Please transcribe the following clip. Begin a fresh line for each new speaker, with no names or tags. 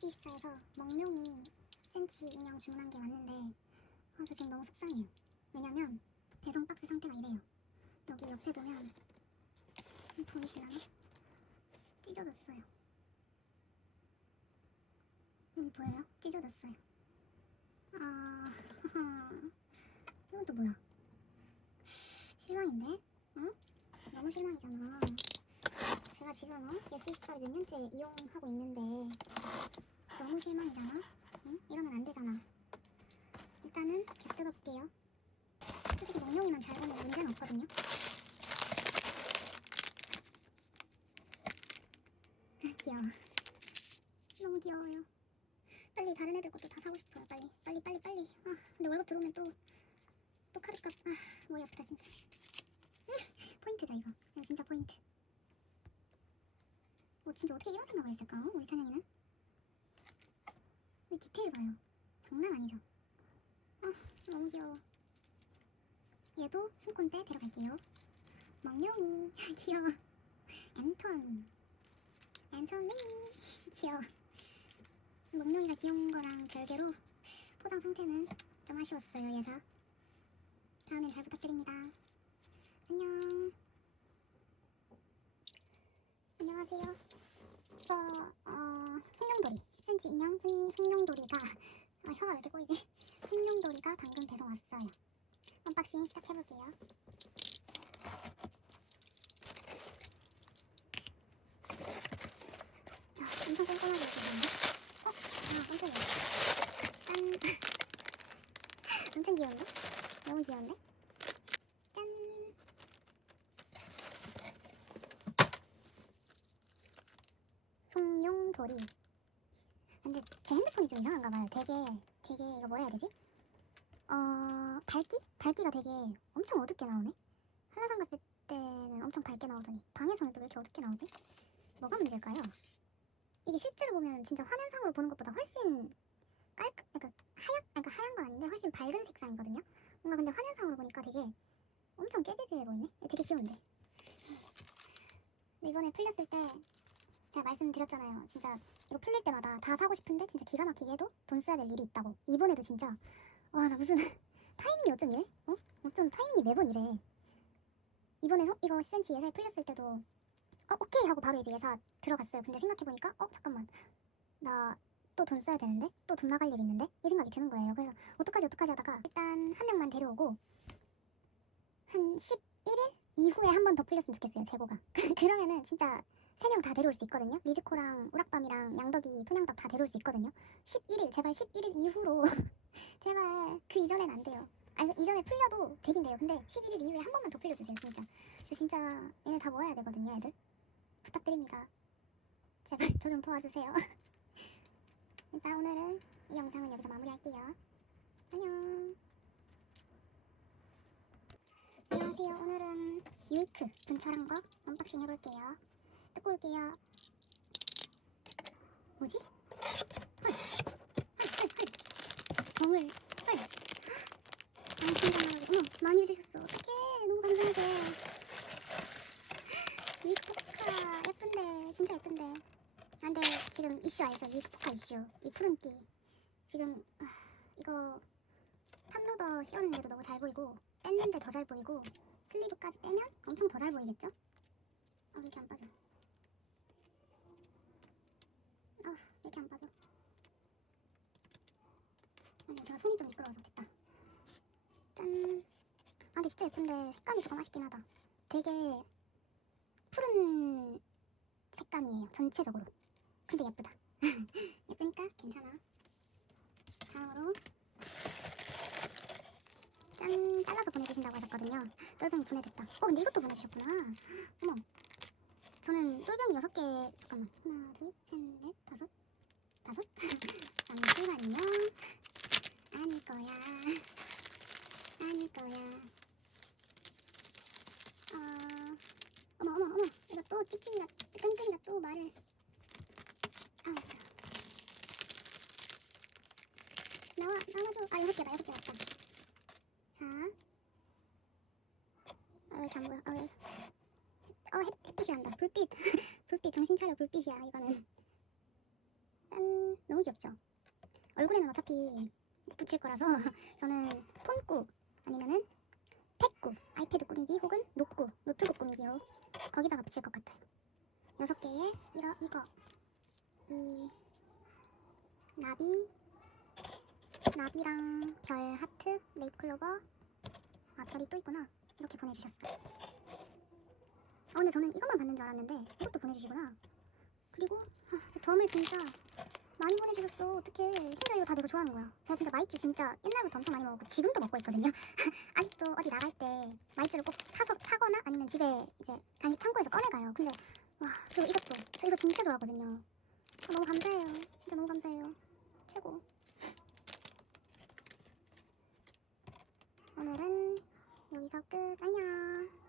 S24에서 멍룡이 10cm 인형 주문한 게 왔는데 아, 저 지금 너무 속상해요. 왜냐면 배송 박스 상태가 이래요. 여기 옆에 보면 음, 보이시려나? 찢어졌어요. 여기 보여요? 찢어졌어요. 아, 이건 또 뭐야? 실망인데? 응? 너무 실망이잖아. 제가 지금 어? S24를 몇 년째 이용하고 있는데 너무 실망이잖아? 응? 이러면 안 되잖아. 일단은 계속 뜯어볼게요. 솔직히 멍룡이만 잘 보면 문제는 없거든요. 아, 귀여워. 너무 귀여워요. 빨리 다른 애들 것도 다 사고 싶어요. 빨리, 빨리, 빨리, 빨리. 아, 근데 월급 들어오면 또, 또 카드값. 아, 머리 아프다, 진짜. 포인트죠, 이거. 이거 진짜 포인트. 어, 진짜 어떻게 이런 생각을 했을까? 어? 우리 찬영이는? 이 디테일 봐요. 장난 아니죠? 아, 너무 귀여워. 얘도 숨콘 때 데려갈게요. 멍명이 귀여워. 앤턴. 앤턴리 귀여워. 멍명이가 귀여운 거랑 별개로 포장 상태는 좀 아쉬웠어요, 예사. 다음엔 잘 부탁드립니다. 안녕. 안녕하세요. 저, 어, 송룡돌이. 10cm 인형 송, 송룡돌이가, 아, 혀가 왜 이렇게 꼬이지? 송룡돌이가 방금 배송 왔어요. 언박싱 시작해볼게요. 야, 엄청 꼼꼼하게 있네. 어? 아, 깜짝이야. 짠. 엄청 귀여운데? 너무 귀여운데? 짠. 송룡돌이. 근데 제 핸드폰이 좀 이상한가 봐요. 되게, 되게, 이거 뭐라 해야 되지? 어, 밝기? 밝기가 되게 엄청 어둡게 나오네? 한라산 갔을 때는 엄청 밝게 나오더니 방에서는 또 왜 이렇게 어둡게 나오지? 뭐가 문제일까요? 이게 실제로 보면 진짜 화면상으로 보는 것보다 훨씬 깔, 그러니까 하얗, 그러니까 하얀 건 아닌데 훨씬 밝은 색상이거든요? 뭔가 근데 화면상으로 보니까 되게 엄청 깨지지해 보이네? 되게 귀여운데? 근데 이번에 풀렸을 때 제가 말씀드렸잖아요. 진짜 이거 풀릴 때마다 다 사고 싶은데 진짜 기가 막히게 해도 돈 써야 될 일이 있다고. 이번에도 진짜 와 나 무슨 타이밍이 어쩜 이래? 어? 어쩜 타이밍이 매번 이래. 이번에 서- 이거 10cm 예사에 풀렸을 때도 어 오케이 하고 바로 이제 예사 들어갔어요. 근데 생각해보니까 어 잠깐만 나 또 돈 써야 되는데 또 돈 나갈 일 있는데 이 생각이 드는 거예요. 그래서 어떡하지 어떡하지 하다가 일단 한 명만 데려오고 한 11일 이후에 한 번 더 풀렸으면 좋겠어요. 재고가. 그러면은 진짜 세 명 다 데려올 수 있거든요. 리즈코랑 우락밤이랑 양덕이 토냥답 다 데려올 수 있거든요. 11일 제발 11일 이후로 제발 그 이전엔 안 돼요. 아니 그 이전에 풀려도 되긴 돼요. 근데 11일 이후에 한 번만 더 풀려주세요. 진짜. 저 진짜 얘네 다 모아야 되거든요. 애들. 부탁드립니다. 제발 저 좀 도와주세요. 일단 오늘은 이 영상은 여기서 마무리할게요. 안녕. 안녕하세요. 오늘은 유이크 분철한 거 언박싱 해볼게요. 뜯고 올게요. 뭐지? 헐. 헐, 헐, 헐. 덩을. 헐. 아. 어머, 많이 해주셨어. 어떡해. 너무 감사하게. 유이크 포카. 예쁜데. 진짜 예쁜데. 아, 근데 지금 이슈 알죠? 유이크 포카 이슈. 이 푸른기. 지금, 아, 이거 탑로더 씌웠는데도 너무 잘 보이고, 뺐는데 더 잘 보이고, 슬리브까지 빼면 엄청 더 잘 보이겠죠? 아, 왜 이렇게 안 빠져? 아, 왜 이렇게 안 빠져? 아니, 제가 손이 좀 미끄러워서 됐다. 짠. 아, 근데 진짜 예쁜데 색감이 조금 아쉽긴 하다. 되게 푸른 색감이에요, 전체적으로. 근데 예쁘다. 예쁘니까 괜찮아. 다음으로 짠 잘라서 보내주신다고 하셨거든요. 똘병이 분해됐다. 어 근데 이것도 보내주셨구나. 어머. 저는 똘병이 여섯 개 잠깐만 하나 둘셋넷 잠시만요. 아닐 거야. 아닐 거야. 어 어머 어머 어머 이거 또 찍찍이가 끈끈이가 또 말을 아 나와 나와줘 아 여섯 개다 여섯 개 맞다. 자. 아, 왜 이렇게 안 보여? 아, 왜? 어, 햇, 햇빛이 난다. 불빛. 불빛. 정신 차려. 불빛이야, 이거는. 짠 너무 귀엽죠? 얼굴에는 어차피 못 붙일 거라서 저는 폰꾸 아니면은 탭꾸 아이패드 꾸미기 혹은 노꾸 노트북 꾸미기로 거기다가 붙일 것 같아요. 여섯 개에 이러 이거 이 나비 나비랑 별 하트 네잎클로버 아 별이 또 있구나 이렇게 보내주셨어요. 아 근데 저는 이것만 받는 줄 알았는데 이것도 보내주시구나. 그리고 아, 진짜 덤을 진짜 많이 보내주셨어. 어떡해. 심지어 이거 다 내가 좋아하는 거야. 제가 진짜 마이쮸 진짜 옛날부터 엄청 많이 먹었고 지금도 먹고 있거든요. 아직도 어디 나갈 때 마이쮸를 꼭 사서 사거나 아니면 집에 이제 간식 창고에서 꺼내가요. 근데 와 그리고 이것도 저 이거 진짜 좋아하거든요. 아, 너무 감사해요. 진짜 너무 감사해요. 최고. 오늘은 여기서 끝. 안녕.